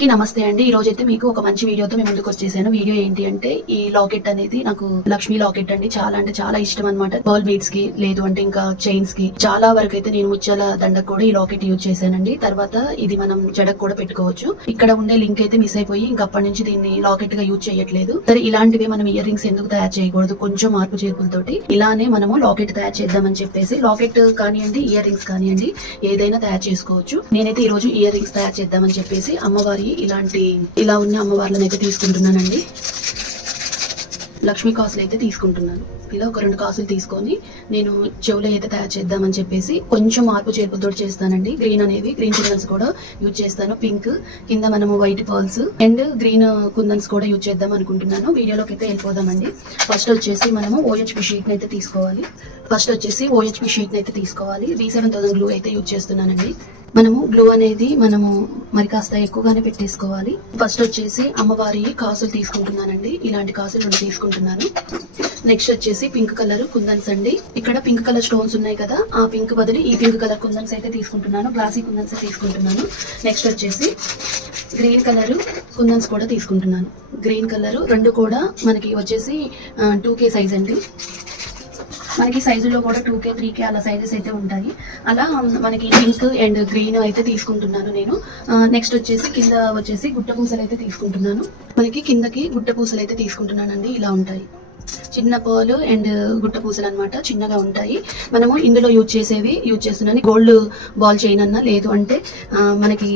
అందరికీ నమస్తే అండి। ఈ రోజైతే మీకు ఒక మంచి వీడియోతో మేము ముందుకు వచ్చేసాను। వీడియో ఏంటి అంటే ఈ లాకెట్ అనేది నాకు లక్ష్మీ లాకెట్ అండి, చాలా అంటే చాలా ఇష్టం అన్నమాట। పర్ల్ బీడ్స్ కి లేదు అంటే ఇంకా చైన్స్ కి చాలా వరకు అయితే నేను ముత్యాల దండకు కూడా ఈ లాకెట్ యూజ్ చేశానండి। తర్వాత ఇది మనం జడకు కూడా పెట్టుకోవచ్చు। ఇక్కడ ఉండే లింక్ అయితే మిస్ అయిపోయి ఇంకా అప్పటి నుంచి దీన్ని లాకెట్ గా యూజ్ చేయట్లేదు। సరే ఇలాంటివి మనం ఇయర్ రింగ్స్ ఎందుకు తయారు చేయకూడదు, కొంచెం మార్పు చేర్పులతోటి ఇలానే మనము లాకెట్ తయారు చేద్దామని చెప్పేసి లాకెట్ కానివ్వండి ఇయర్ రింగ్స్ కానివ్వండి ఏదైనా తయారు చేసుకోవచ్చు। నేనైతే ఈ రోజు ఇయర్ రింగ్స్ తయారు చేద్దామని చెప్పేసి అమ్మవారి ఇలాంటి ఇలా ఉన్న అమ్మవార్లను అయితే తీసుకుంటున్నానండి। లక్ష్మీ కాసులు అయితే తీసుకుంటున్నాను। ఇలా ఒక 2 కాసులు తీసుకొని నేను చెవులు అయితే తయారు చేద్దామని చెప్పేసి కొంచెం మార్పు చేర్పుతో చేస్తానండి। గ్రీన్ అనేవి గ్రీన్ కుందన్స్ కూడా యూజ్ చేస్తాను, పింక్ కింద మనము వైట్ పర్ల్స్ అండ్ గ్రీన్ కుందన్స్ కూడా యూజ్ చేద్దాం అనుకుంటున్నాను। వీడియోలోకి అయితే వెళ్ళిపోదామండి। ఫస్ట్ వచ్చేసి మనము OHP షీట్ అయితే తీసుకోవాలి। OHP షీట్ అయితే తీసుకోవాలి। V7000 గ్లూ అయితే యూజ్ చేస్తున్నానండి। మనము గ్లూ అనేది మనము మరి కాస్త ఎక్కువగానే పెట్టేసుకోవాలి। ఫస్ట్ వచ్చేసి అమ్మవారి కాసులు తీసుకుంటున్నానండి, ఇలాంటి కాసులు 2 తీసుకుంటున్నాను। నెక్స్ట్ వచ్చేసి పింక్ కలర్ కుందన్స్ అండి, ఇక్కడ పింక్ కలర్ స్టోన్స్ ఉన్నాయి కదా, ఆ పింక్ బదులు ఈ పింక్ కలర్ కుందన్స్ అయితే తీసుకుంటున్నాను, గ్లాసీ కుందన్స్ తీసుకుంటున్నాను। నెక్స్ట్ వచ్చేసి గ్రీన్ కలర్ కుందన్స్ కూడా తీసుకుంటున్నాను। గ్రీన్ కలర్ 2 కూడా మనకి వచ్చేసి 2K సైజ్ అండి। మనకి సైజులో కూడా 2K 3K అలా సైజెస్ అయితే ఉంటాయి। అలా మనకి పింక్ అండ్ గ్రీన్ అయితే తీసుకుంటున్నాను నేను। నెక్స్ట్ వచ్చేసి కింద వచ్చేసి గుట్ట పూసలు అయితే తీసుకుంటున్నాను। మనకి కిందకి గుట్ట పూసలు అయితే తీసుకుంటున్నానండి, ఇలా ఉంటాయి చిన్న పర్ల్ అండ్ గుట్ట పూసలు అన్నమాట, చిన్నగా ఉంటాయి। మనము ఇందులో యూజ్ చేస్తున్నాను గోల్డ్ బాల్ చైన్ అన్న లేదు అంటే మనకి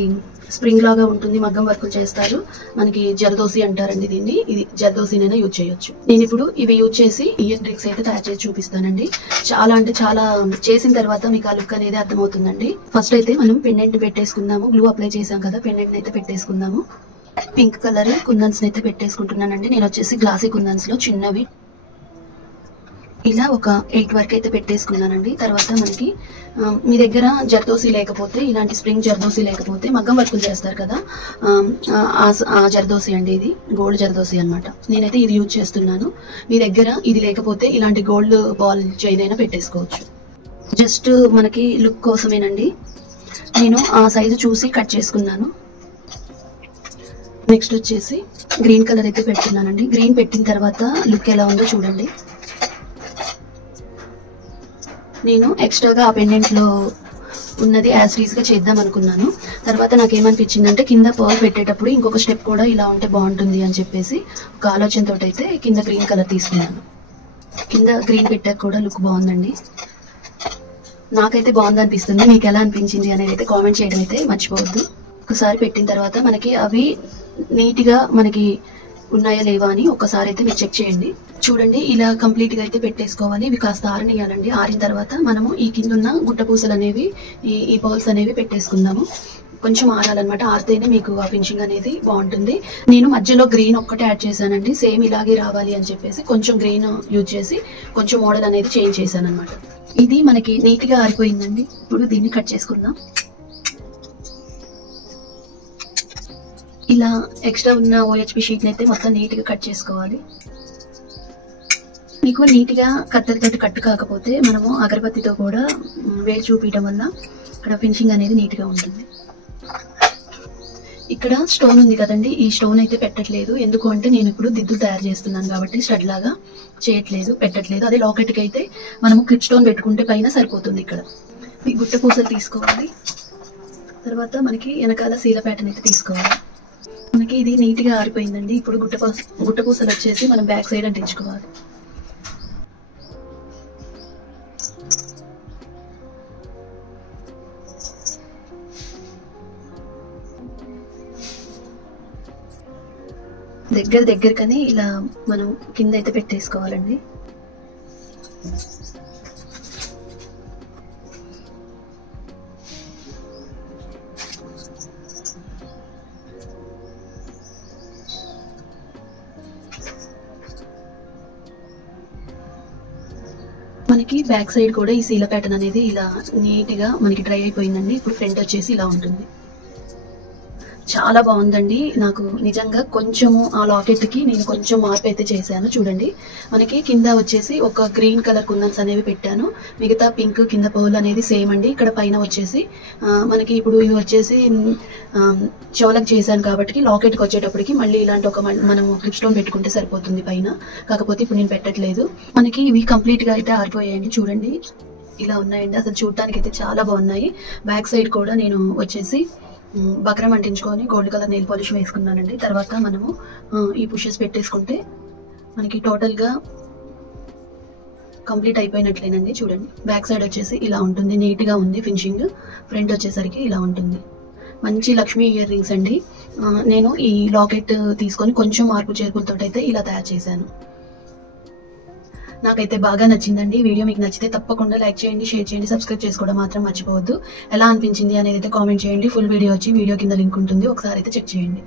స్ప్రింగ్ లాగా ఉంటుంది, మగ్గం వర్కులు చేస్తారు, మనకి జరదోసి అంటారండి దీన్ని, ఇది జరదోసినైనా యూజ్ చేయొచ్చు। నేను ఇప్పుడు ఇవి యూజ్ చేసి ఇయర్ రింగ్స్ అయితే తయారు చేసి చూపిస్తానండి। చాలా అంటే చాలా చేసిన తర్వాత మీకు ఆ లుక్ అనేది అర్థమవుతుందండి। ఫస్ట్ అయితే మనం పెండెంట్ పెట్టేసుకుందాము, గ్లూ అప్లై చేసాం కదా, పెండెంట్ అయితే పెట్టేసుకుందాము। పింక్ కలర్ కుందన్స్ అయితే పెట్టేసుకుంటున్నానండి, నేను వచ్చేసి గ్లాసీ కుందన్స్ లో చిన్నవి ఇలా ఒక 8 వరకు అయితే పెట్టేసుకున్నానండి। తర్వాత మనకి మీ దగ్గర జర్దోసి లేకపోతే ఇలాంటి స్ప్రింగ్ జర్దోసి లేకపోతే మగ్గం వర్కులు చేస్తారు కదా, ఆ జర్దోసి అండి, ఇది గోల్డ్ జర్దోసి అన్నమాట, నేనైతే ఇది యూజ్ చేస్తున్నాను। మీ దగ్గర ఇది లేకపోతే ఇలాంటి గోల్డ్ బాల్ చైన్ అయినా పెట్టేసుకోవచ్చు, జస్ట్ మనకి లుక్ కోసమేనండి। నేను ఆ సైజు చూసి కట్ చేసుకున్నాను। నెక్స్ట్ వచ్చేసి గ్రీన్ కలర్ అయితే పెడుతున్నానండి, గ్రీన్ పెట్టిన తర్వాత లుక్ ఎలా ఉందో చూడండి। నేను ఎక్స్ట్రాగా ఆ పెండెంట్ లో ఉన్నది యాజ్ టీజ్ గా చేద్దాం అనుకున్నాను। తర్వాత నాకేమనిపించిందంటే కింద పర్ల్ పెట్టేటప్పుడు ఇంకొక స్టెప్ కూడా ఇలా ఉంటే బాగుంటుంది అని చెప్పేసి ఒక ఆలోచనతో అయితే కింద గ్రీన్ కలర్ తీసుకున్నాను। కింద గ్రీన్ పెట్టాక కూడా లుక్ బాగుందండి, నాకైతే బాగుంది అనిపిస్తుంది। మీకు ఎలా అనిపించింది అనేది అయితే కామెంట్ చేయడం అయితే మర్చిపోవద్దు। ఒకసారి పెట్టిన తర్వాత మనకి అవి నీట్ గా మనకి ఉన్నాయా లేవా అని ఒకసారి అయితే మీరు చెక్ చేయండి। చూడండి ఇలా కంప్లీట్ గా అయితే పెట్టేసుకోవాలి, ఇవి కాస్త ఆరనియాలండి। ఆరిన తర్వాత మనము ఈ కింద ఉన్న గుట్ట పూసలు అనేవి ఈ పర్ల్స్ అనేవి పెట్టేసుకుందాము, కొంచెం ఆరాలన్నమాట, ఆరితేనే మీకు ఆ ఫినిషింగ్ అనేది బాగుంటుంది। నేను మధ్యలో గ్రీన్ ఒక్కటే యాడ్ చేశానండి, సేమ్ ఇలాగే రావాలి అని చెప్పేసి కొంచెం గ్రీన్ యూజ్ చేసి కొంచెం మోడల్ అనేది చేంజ్ చేశాను అనమాట। ఇది మనకి నీట్ గా ఆరిపోయిందండి, ఇప్పుడు దీన్ని కట్ చేసుకుందాం। ఇలా ఎక్స్ట్రా ఉన్న OHP షీట్ అయితే మొత్తం నీట్ గా కట్ చేసుకోవాలి। మీకు నీట్ గా కత్తెరతోటి కట్టు కాకపోతే మనము అగరబత్తితో కూడా వేడి చూపించడం వల్ల ఇక్కడ ఫినిషింగ్ అనేది నీట్ గా ఉంటుంది। ఇక్కడ స్టోన్ ఉంది కదండి, ఈ స్టోన్ అయితే పెట్టట్లేదు, ఎందుకు అంటే నేను ఇప్పుడు దిద్దులు తయారు చేస్తున్నాను కాబట్టి స్టడ్ లాగా పెట్టట్లేదు। అదే లాకెట్ కి అయితే మనము క్లిప్ స్టోన్ పెట్టుకుంటే పైన సరిపోతుంది। ఇక్కడ ఈ గుట్ట పూసలు తీసుకోవాలి, తర్వాత మనకి వెనకాల శీల ప్యాటర్న్ అయితే తీసుకోవాలి। మనకి ఇది నీట్ గా ఆరిపోయిందండి, ఇప్పుడు గుట్ట పూసలు వచ్చేసి మనం బ్యాక్ సైడ్ అంటించుకోవాలి। దగ్గరకని ఇలా మనం కింద అయితే పెట్టేసుకోవాలండి। మనకి బ్యాక్ సైడ్ కూడా ఈ శీల ప్యాటర్న్ అనేది ఇలా నీట్ గా మనకి డ్రై అయిపోయిందండి। ఇప్పుడు ఫ్రంట్ వచ్చేసి ఇలా ఉంటుంది, చాలా బాగుందండి. నాకు నిజంగా కొంచెము ఆ లాకెట్ కి నేను కొంచెం మార్పు అయితే చేశాను. చూడండి, మనకి కింద వచ్చేసి ఒక గ్రీన్ కలర్ కుందన్స్ అనేవి పెట్టాను, మిగతా పింక్ కింద పర్ల్ అనేది సేమ్ అండి. ఇక్కడ పైన వచ్చేసి మనకి ఇప్పుడు ఇవి వచ్చేసి చెవులకు చేశాను కాబట్టి లాకెట్కి వచ్చేటప్పటికి మళ్ళీ ఇలాంటి ఒక మనం క్లిప్ స్టోన్ పెట్టుకుంటే సరిపోతుంది పైన. కాకపోతే ఇప్పుడు నేను పెట్టట్లేదు. మనకి ఇవి కంప్లీట్ గా అయితే ఆరిపోయాయండి. చూడండి ఇలా ఉన్నాయండి. అసలు చూడటానికి అయితే చాలా బాగున్నాయి. బ్యాక్ సైడ్ కూడా నేను వచ్చేసి బక్రం అంటించుకొని గోల్డ్ కలర్ నెయిల్ పాలిష్ వేసుకున్నానండి. తర్వాత మనము ఈ పుషెస్ పెట్టేసుకుంటే మనకి టోటల్గా కంప్లీట్ అయిపోయినట్లేనండి. చూడండి, బ్యాక్ సైడ్ వచ్చేసి ఇలా ఉంటుంది, నీట్గా ఉంది ఫినిషింగ్. ఫ్రంట్ వచ్చేసరికి ఇలా ఉంటుంది. మంచి లక్ష్మీ ఇయర్ రింగ్స్ అండి. నేను ఈ లాకెట్ తీసుకొని కొంచెం మార్పు చేర్పులతో అయితే ఇలా తయారు చేశాను. నాకైతే బాగా నచ్చిందండి. వీడియో మీకు నచ్చితే తప్పకుండా లైక్ చేయండి, షేర్ చేయండి, సబ్స్క్రైబ్ చేసుకోవడం మాత్రం మర్చిపోవద్దు. ఎలా అనిపించింది అనేది అయితే కామెంట్ చేయండి. ఫుల్ వీడియో వచ్చి వీడియో కింద లింక్ ఉంటుంది, ఒకసారి అయితే చెక్ చేయండి.